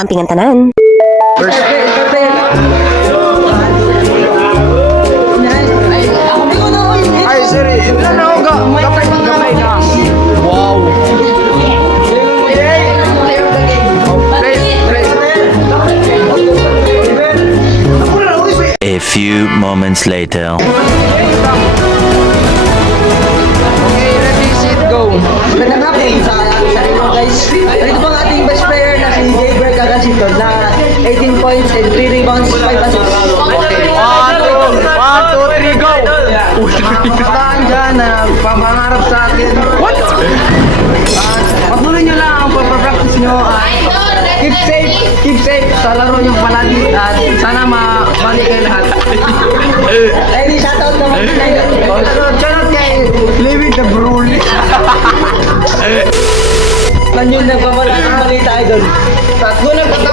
amping ang tanan. Ay, sorry. Ano, gamay na. Wow. A few moments later. Okay, ready, set, go. Magandang hapon sa inyo guys. Ito po ang ating best player na si Gabriel Cagacito na 18 points and 3 rebounds, 5 assists. Okay, 1, 2, 3, go! Saan dyan na pamangarap sa atin? What? Patuloy nyo lang ang pagpapractice nyo at keep safe sa laro nyo palagi at sana mabalik kayo lahat. Ay, di shoutout naman tayo. Shoutout kay Living the Brule. Lan yun, nagpapala ng balita idol. Tatlo nagpatay